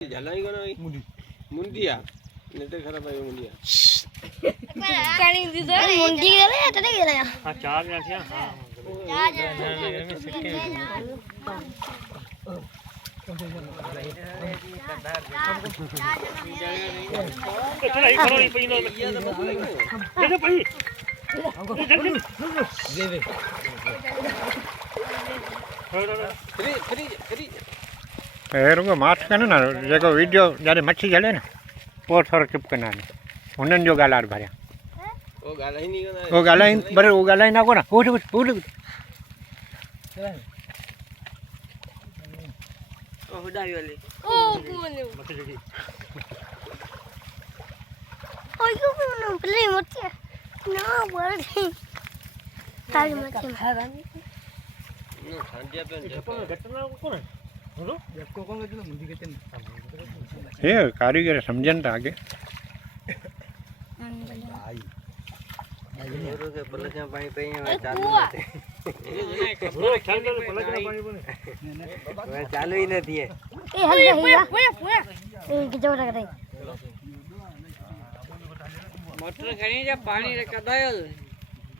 જલાઈ ગયો મુંડી મુંડિયા નેટે ખરાબ આવ્યો મુંડિયા પાણી દીધો મુંડી ગલે તને ગલે હા ચાર જણા છે હા ચલા ઈ કરો ઈ પઈનો દે પઈ ફરી ફરી ફરી रुको मास्क करना ना देखो वीडियो जरे मच्छी चले ना वो थोड़ा चुप करना है उन्हें जो गालार भरया वो गाला ही नहीं करना वो गाला बरे वो गाला ना को ना उठ उठ ओ हुडाई वाली ओ कोने મચ્છલી ओ यो कोने प्ले मत ना बोल ताज मत खावा नो खांडिया पे ઘટના કોણ બોલો देखो कौन के मुंडी के चन ये कारीगर समझन था आगे भाई रोरो के पलक में पानी पे चालू બોલો ખ્યાલ કરો પલકના પાણી બને चालू ही नहीं है ए हल्ला ए जोर लग रही मोटर खणी जा पानी रे कदायल